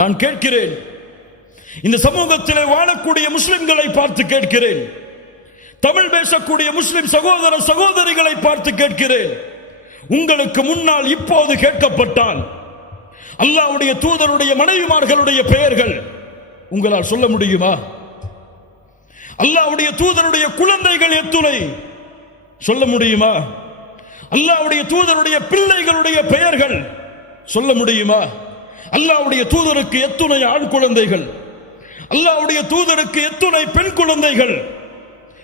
நான் கேட்கிறேன். இந்த சமூகத்திலே வாழக்கூடிய முஸ்லிம்களை பார்த்து கேட்கிறேன். தமிழ் பேசக்கூடிய முஸ்லிம் சகோதர சகோதரிகளை பார்த்து கேட்கிறேன். உங்களுக்கு முன்னால் இப்போது கேட்கப்பட்டால் அல்லாவுடைய தூதருடைய மனைவிமார்களுடைய பெயர்கள் உங்களால் சொல்ல முடியுமா? அல்லாவுடைய தூதருடைய குழந்தைகள் எத்துணை சொல்ல முடியுமா? அல்லாவுடைய தூதருடைய பிள்ளைகளுடைய பெயர்கள் சொல்ல முடியுமா? அல்லாவுடைய தூதருக்கு எத்துணை ஆண் குழந்தைகள். அல்லாவுடைய தூதருக்கு எத்துணை பெண் குழந்தைகள்.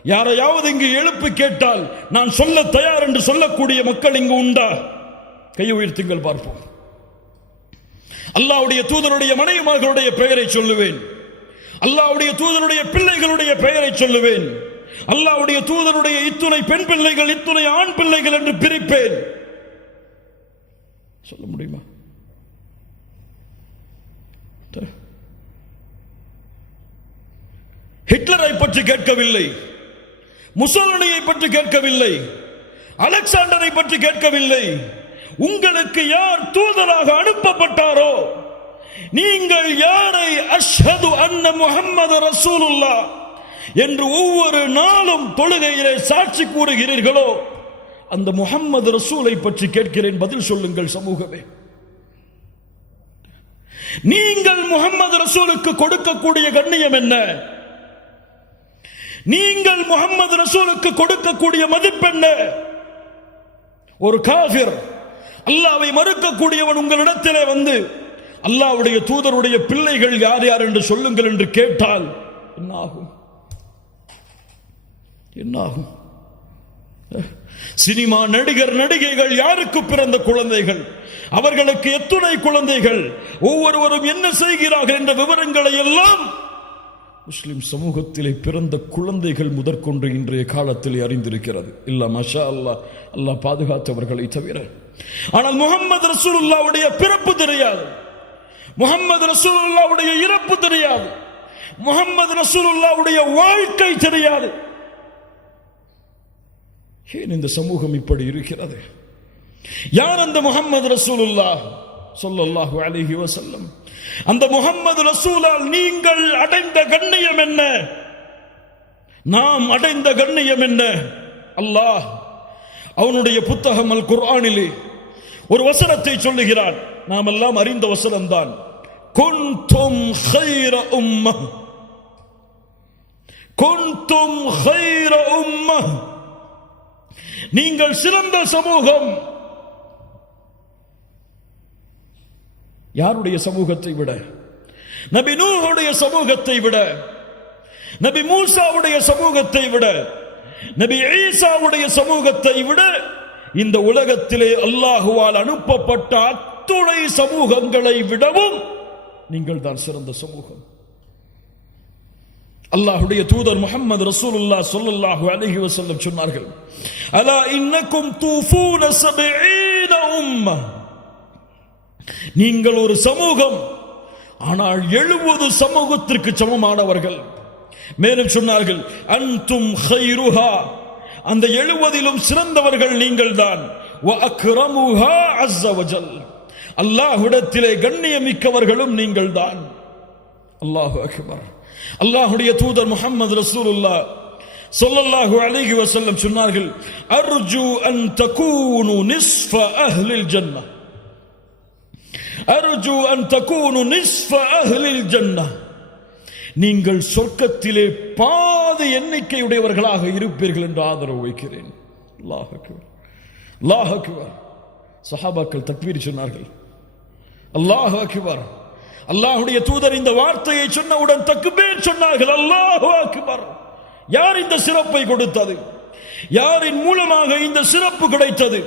யாரையாவது இங்கு எழுப்பு கேட்டால் நான் சொல்ல தயார் என்று சொல்லக்கூடிய மக்கள் இங்கு உண்டா? கை உயர்த்துங்கள் பார்ப்போம். அல்லாவுடைய தூதருடைய மனைவிமார்களுடைய பெயரை சொல்லுவேன். அல்லாவுடைய தூதருடைய பிள்ளைகளுடைய பெயரை சொல்லுவேன். அல்லாவுடைய தூதருடைய இத்துணை பெண் பிள்ளைகள் இத்துணை ஆண் பிள்ளைகள் என்று பிரிப்பேன். சொல்ல முடியுமா? ஹிட்லரை பற்றி கேட்கவில்லை. முசோலனியை பற்றி கேட்கவில்லை. அலெக்சாண்டரை பற்றி கேட்கவில்லை. உங்களுக்கு யார் தூதராக அனுப்பப்பட்டாரோ? நீங்கள் யாரை அஷ்ஹது அன்ன முகம்மது ரசூலுல்லா என்று ஒவ்வொரு நாளும் தொழுகையிலே சாட்சி கூறுகிறீர்களோ? அந்த முகம்மது ரசூலை பற்றி கேட்கிறேன் பதில் சொல்லுங்கள் சமூகமே. நீங்கள் முகம்மது ரசூலுக்கு கொடுக்கக்கூடிய கண்ணியம் என்ன? நீங்கள் முகம்மது ரசூலுக்கு கொடுக்கக்கூடிய மதிப்பென்ன ஒரு காபிர் அல்லாவை மறுக்கக்கூடியவன் உங்களிடத்திலே வந்து அல்லாவுடைய தூதருடைய பிள்ளைகள் யார் யார் என்று சொல்லுங்கள் என்று கேட்டால் என்னாகும்? என்னாகும்? சினிமா நடிகர் நடிகைகள் யாருக்கு பிறந்த குழந்தைகள்? அவர்களுக்கு எத்துணை குழந்தைகள்? ஒவ்வொருவரும் என்ன செய்கிறார்கள் என்ற விவரங்களை எல்லாம் முஸ்லிம் சமூகத்திலே பிறந்த குழந்தைகள் முதற்கொண்டு இன்றைய காலத்தில் அறிந்திருக்கிறது. இல்ல மஷா அல்லாஹ் அல்லாஹ் பாதுகாத்தவர்களை தவிர. ஆனால் முகமது ரசூலுல்லாவுடைய பிறப்பு தெரியாது. முகமது ரசூலுல்லாவுடைய இறப்பு தெரியாது. முகமது ரசூலுல்லாவுடைய வாழ்க்கை தெரியாது. ஏன் இந்த சமூகம் இப்படி இருக்கிறது யார் அந்த முகமது ரசூலுல்லா சொல்லல்லாஹு அலைஹி வஸல்லம் அந்த முகம்மது ரசூலால் நீங்கள் அடைந்த கண்ணியம் என்ன நாம் அடைந்த கண்ணியம் என்ன அல்லாஹ் அவனுடைய புத்தகம் அல் குர்ஆனிலே ஒரு வசனத்தை சொல்லுகிறான் நாம் எல்லாம் அறிந்த வசனம் தான் குன்தும் خير உம்ம குன்தும் خير உம்ம நீங்கள் சிறந்த சமூகம். யாருடைய சமூகத்தை விட? நபி நூஹுடைய சமூகத்தை விட? நபி மூசாவுடைய சமூகத்தை விட? நபி ஈசாவுடைய சமூகத்தை விட? இந்த உலகத்திலே அல்லாஹுவால் அனுப்பப்பட்ட அத்துணை சமூகங்களை விடவும் நீங்கள் தான் சிறந்த சமூகம். அல்லாஹுடைய தூதர் முகமது ரசூலுல்லா சொல்லல்லாஹு அலஹி வசல்லம் சொன்னார்கள் அலா இன்னக்கும் தூஃபூன சபீன உம்ம. நீங்கள் ஒரு சமூகம் ஆனால் எழுபது சமூகத்திற்கு சமமானவர்கள். மேலும் சொன்னார்கள் அன்தும் ஹைருஹா அந்த எழுபதிலும் சிறந்தவர்கள் நீங்கள் தான் அல்லாஹுடத்திலே கண்ணியமிக்கவர்களும் நீங்கள் தான் அல்லாஹு அக்பர். அல்லாஹுடைய தூதர் முகமது ரசூலுல்லா சொல்லல்லாஹு அலைஹி வசல்லம் சொன்னார்கள் அர்ஜு அன் தகூனு நிஸ்ஃப அஹ்லில் ஜன்னா அர்ஜு அன் தகூனு நிஸ்ஃப அஹ்லில் ஜன்னா நீங்கள் சொர்க்கத்திலே பாதி எண்ணிக்கையுடையவர்களாக இருப்பீர்கள் என்று ஆதரவு வைக்கிறேன். அல்லாஹ் அக்பர். அல்லாஹ் அக்பர். சஹாபாக்கள் தக்பீர் சொன்னார்கள். அல்லாஹ் அக்பர். அல்லாஹுடைய தூதர் இந்த வார்த்தையை சொன்னவுடன் தக்குபேர் சொன்னார்கள் அல்லாஹு அக்பர். யார் இந்த சிறப்பை கொடுத்தது? யாரின் மூலமாக இந்த சிறப்பு கிடைத்தது?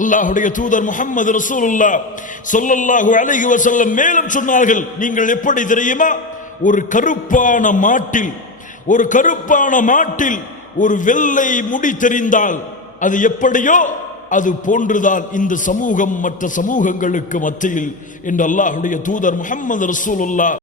அல்லாஹுடைய தூதர் முகமது ரசூலுல்லா சொல்லல்லாஹு அலைஹி வஸல்லம் மேலும் சொன்னார்கள் நீங்கள் எப்படி தெரியுமா? ஒரு கருப்பான மாட்டில் ஒரு கருப்பான மாட்டில் ஒரு வெள்ளை முடி தெரிந்தால் அது எப்படியோ அது போன்றுதான் இந்த சமூகம் மற்ற சமூகங்களுக்கு மத்தியில். என்று அல்லாஹுடைய தூதர் முகமது ரசூலுல்லா